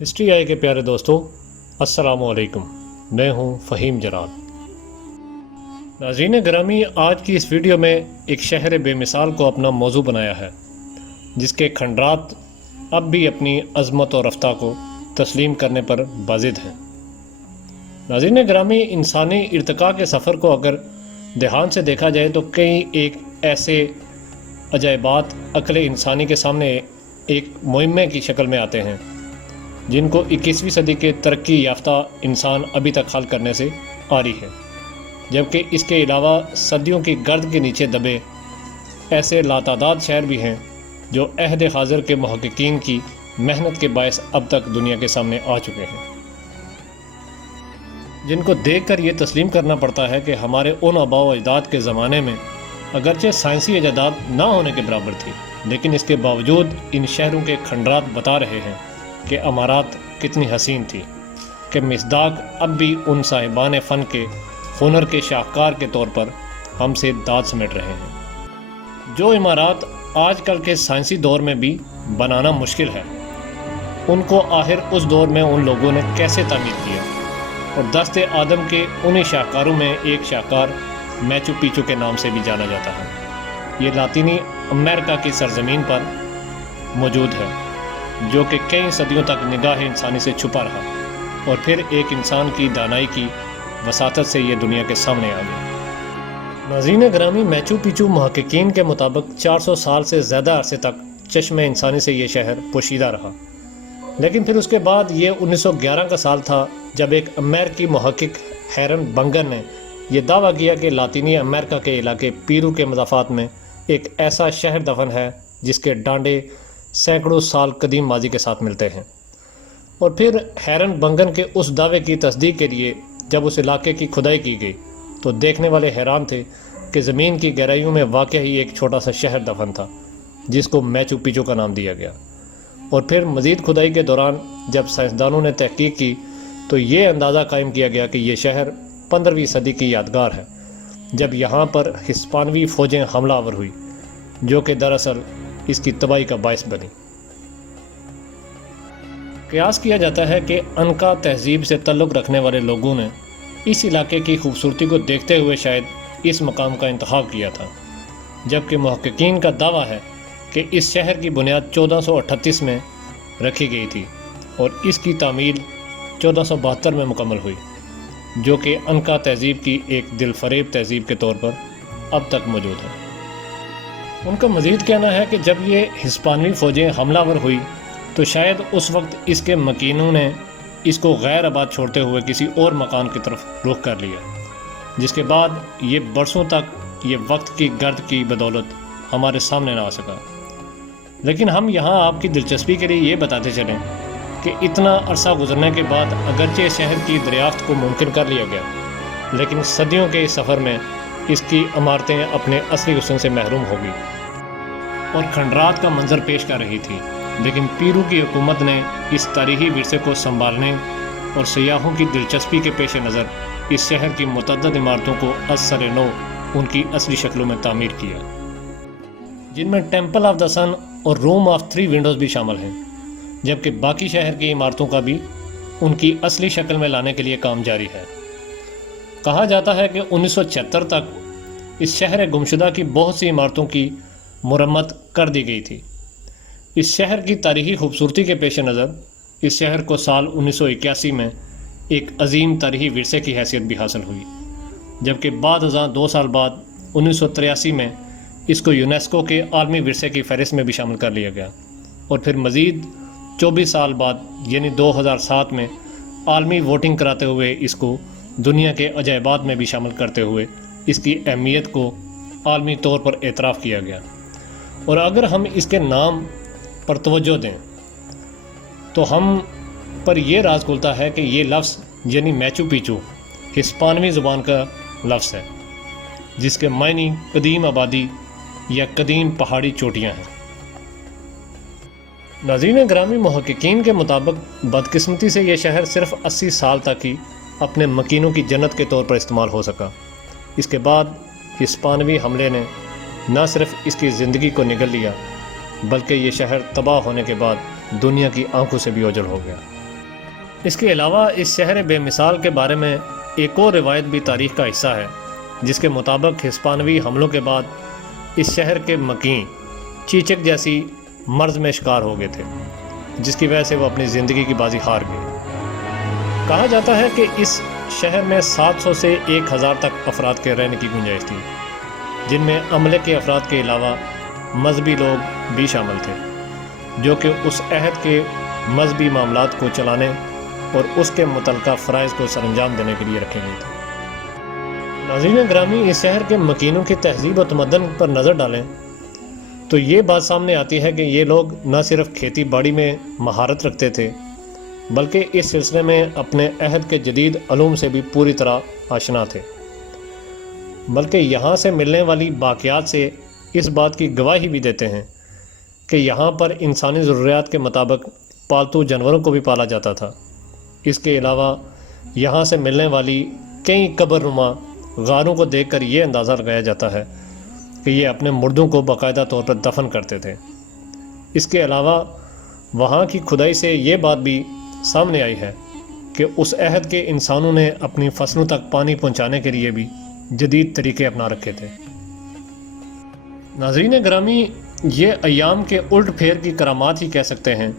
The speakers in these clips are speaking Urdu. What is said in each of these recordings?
ہسٹری آئی کے پیارے دوستوں، السلام علیکم۔ میں ہوں فہیم جلال۔ ناظرین گرامی، آج کی اس ویڈیو میں ایک شہر بے مثال کو اپنا موضوع بنایا ہے، جس کے کھنڈرات اب بھی اپنی عظمت اور رفتہ کو تسلیم کرنے پر بازد ہیں۔ ناظرین گرامی، انسانی ارتقاء کے سفر کو اگر دھیان سے دیکھا جائے تو کئی ایک ایسے عجائبات عقل انسانی کے سامنے ایک مہمے کی شکل میں آتے ہیں، جن کو 21ویں صدی کے ترقی یافتہ انسان ابھی تک حل کرنے سے آری ہے، جبکہ اس کے علاوہ صدیوں کی گرد کے نیچے دبے ایسے لاتعداد شہر بھی ہیں جو عہد حاضر کے محققین کی محنت کے باعث اب تک دنیا کے سامنے آ چکے ہیں، جن کو دیکھ کر یہ تسلیم کرنا پڑتا ہے کہ ہمارے ان آباء و اجداد کے زمانے میں اگرچہ سائنسی ایجادات نہ ہونے کے برابر تھی، لیکن اس کے باوجود ان شہروں کے کھنڈرات بتا رہے ہیں کہ عمارات کتنی حسین تھی، کہ مصداق اب بھی ان صاحبان فن کے ہنر کے شاہکار کے طور پر ہم سے داد سمیٹ رہے ہیں۔ جو عمارات آج کل کے سائنسی دور میں بھی بنانا مشکل ہے، ان کو آخر اس دور میں ان لوگوں نے کیسے تعمیر کیا، اور دست آدم کے انہی شاہکاروں میں ایک شاہکار میچو پیچو کے نام سے بھی جانا جاتا ہے۔ یہ لاطینی امریکہ کی سرزمین پر موجود ہے، جو کہ کئی صدیوں تک نگاہ انسانی سے چھپا رہا، اور پھر ایک انسان کی دانائی کی وساطت سے یہ دنیا کے سامنے آ گیا۔ ناظرین گرامی، میچو پیچو محققین کے مطابق 400 سال سے زیادہ عرصے تک چشم انسانی سے یہ شہر پوشیدہ رہا، لیکن پھر اس کے بعد یہ 1911 کا سال تھا جب ایک امریکی محقق ہیرن بنگن نے یہ دعویٰ کیا کہ لاطینی امریکہ کے علاقے پیرو کے مضافات میں ایک ایسا شہر دفن ہے جس کے ڈانڈے سینکڑوں سال قدیم ماضی کے ساتھ ملتے ہیں۔ اور پھر ہیرن بنگن کے اس دعوے کی تصدیق کے لیے جب اس علاقے کی کھدائی کی گئی تو دیکھنے والے حیران تھے کہ زمین کی گہرائیوں میں واقع ہی ایک چھوٹا سا شہر دفن تھا، جس کو میچو پیچو کا نام دیا گیا۔ اور پھر مزید کھدائی کے دوران جب سائنسدانوں نے تحقیق کی تو یہ اندازہ قائم کیا گیا کہ یہ شہر 15ویں صدی کی یادگار ہے، جب یہاں پر ہسپانوی فوجیں حملہ آور ہوئی، جو کہ دراصل اس کی تباہی کا باعث بنی۔ قیاس کیا جاتا ہے کہ انکا تہذیب سے تعلق رکھنے والے لوگوں نے اس علاقے کی خوبصورتی کو دیکھتے ہوئے شاید اس مقام کا انتخاب کیا تھا، جبکہ محققین کا دعویٰ ہے کہ اس شہر کی بنیاد 1438 میں رکھی گئی تھی اور اس کی تعمیر 1472 میں مکمل ہوئی، جو کہ انکا تہذیب کی ایک دل فریب تہذیب کے طور پر اب تک موجود ہے۔ ان کا مزید کہنا ہے کہ جب یہ ہسپانوی فوجیں حملہ آور ہوئی تو شاید اس وقت اس کے مکینوں نے اس کو غیر آباد چھوڑتے ہوئے کسی اور مکان کی طرف رخ کر لیا، جس کے بعد یہ برسوں تک یہ وقت کی گرد کی بدولت ہمارے سامنے نہ آ سکا۔ لیکن ہم یہاں آپ کی دلچسپی کے لیے یہ بتاتے چلیں کہ اتنا عرصہ گزرنے کے بعد اگرچہ شہر کی دریافت کو ممکن کر لیا گیا، لیکن صدیوں کے اس سفر میں اس کی عمارتیں اپنے اصلی حسن سے محروم ہو گئی اور کھنڈرات کا منظر پیش کر رہی تھی۔ لیکن پیرو کی حکومت نے اس تاریخی ورثے کو سنبھالنے اور سیاحوں کی دلچسپی کے پیش نظر اس شہر کی متعدد عمارتوں کو از سر نو ان کی اصلی شکلوں میں تعمیر کیا، جن میں ٹیمپل آف دا سن اور روم آف 3 ونڈوز بھی شامل ہیں، جبکہ باقی شہر کی عمارتوں کا بھی ان کی اصلی شکل میں لانے کے لیے کام جاری ہے۔ کہا جاتا ہے کہ 1976 تک اس شہر گمشدہ کی بہت سی عمارتوں کی مرمت کر دی گئی تھی۔ اس شہر کی تاریخی خوبصورتی کے پیش نظر اس شہر کو سال 1981 میں ایک عظیم تاریخی ورثے کی حیثیت بھی حاصل ہوئی، جبکہ بعد ازاں 2 سال بعد 1983 میں اس کو یونیسکو کے عالمی ورثے کی فہرست میں بھی شامل کر لیا گیا، اور پھر مزید 24 سال بعد یعنی 2007 میں عالمی ووٹنگ کراتے ہوئے اس کو دنیا کے عجائبات میں بھی شامل کرتے ہوئے اس کی اہمیت کو عالمی طور پر اعتراف کیا گیا۔ اور اگر ہم اس کے نام پر توجہ دیں تو ہم پر یہ راز کھلتا ہے کہ یہ لفظ یعنی میچو پیچو ہسپانوی زبان کا لفظ ہے، جس کے معنی قدیم آبادی یا قدیم پہاڑی چوٹیاں ہیں۔ ناظرین گرامی، محققین کے مطابق بدقسمتی سے یہ شہر صرف 80 سال تک ہی اپنے مکینوں کی جنت کے طور پر استعمال ہو سکا۔ اس کے بعد ہسپانوی حملے نے نہ صرف اس کی زندگی کو نگل لیا، بلکہ یہ شہر تباہ ہونے کے بعد دنیا کی آنکھوں سے بھی اوجھل ہو گیا۔ اس کے علاوہ اس شہر بے مثال کے بارے میں ایک اور روایت بھی تاریخ کا حصہ ہے، جس کے مطابق ہسپانوی حملوں کے بعد اس شہر کے مکین چیچک جیسی مرض میں شکار ہو گئے تھے، جس کی وجہ سے وہ اپنی زندگی کی بازی ہار گئے۔ کہا جاتا ہے کہ اس شہر میں 700 سے 1000 تک افراد کے رہنے کی گنجائش تھی، جن میں عملے کے افراد کے علاوہ مذہبی لوگ بھی شامل تھے، جو کہ اس عہد کے مذہبی معاملات کو چلانے اور اس کے متعلقہ فرائض کو سر انجام دینے کے لیے رکھے گئے تھے۔ ناظرین گرامی، اس شہر کے مکینوں کی تہذیب و تمدن پر نظر ڈالیں تو یہ بات سامنے آتی ہے کہ یہ لوگ نہ صرف کھیتی باڑی میں مہارت رکھتے تھے، بلکہ اس سلسلے میں اپنے عہد کے جدید علوم سے بھی پوری طرح آشنا تھے، بلکہ یہاں سے ملنے والی باقیات سے اس بات کی گواہی بھی دیتے ہیں کہ یہاں پر انسانی ضروریات کے مطابق پالتو جانوروں کو بھی پالا جاتا تھا۔ اس کے علاوہ یہاں سے ملنے والی کئی قبر نما غاروں کو دیکھ کر یہ اندازہ لگایا جاتا ہے کہ یہ اپنے مردوں کو باقاعدہ طور پر دفن کرتے تھے۔ اس کے علاوہ وہاں کی کھدائی سے یہ بات بھی سامنے آئی ہے کہ اس عہد کے انسانوں نے اپنی فصلوں تک پانی پہنچانے کے لیے بھی جدید طریقے اپنا رکھے تھے۔ ناظرین گرامی، یہ ایام کے الٹ پھیر کی کرامات ہی کہہ سکتے ہیں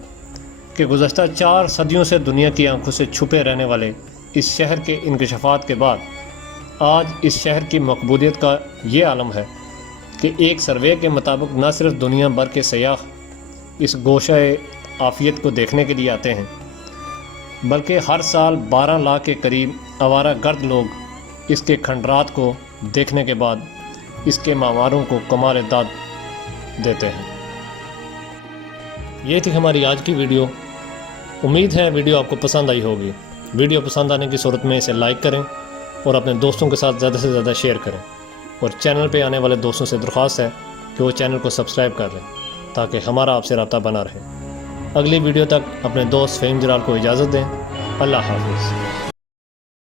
کہ گزشتہ 4 صدیوں سے دنیا کی آنکھوں سے چھپے رہنے والے اس شہر کے انکشافات کے بعد آج اس شہر کی مقبولیت کا یہ عالم ہے کہ ایک سروے کے مطابق نہ صرف دنیا بھر کے سیاح اس گوشہ عافیت کو دیکھنے کے لیے آتے ہیں، بلکہ ہر سال 12 لاکھ کے قریب آوارہ گرد لوگ اس کے کھنڈرات کو دیکھنے کے بعد اس کے معماروں کو کمال داد دیتے ہیں۔ یہ تھی ہماری آج کی ویڈیو۔ امید ہے ویڈیو آپ کو پسند آئی ہوگی۔ ویڈیو پسند آنے کی صورت میں اسے لائک کریں اور اپنے دوستوں کے ساتھ زیادہ سے زیادہ شیئر کریں، اور چینل پہ آنے والے دوستوں سے درخواست ہے کہ وہ چینل کو سبسکرائب کر لیں تاکہ ہمارا آپ سے رابطہ بنا رہے۔ اگلی ویڈیو تک اپنے دوست فہیم جلال کو اجازت دیں۔ اللہ حافظ۔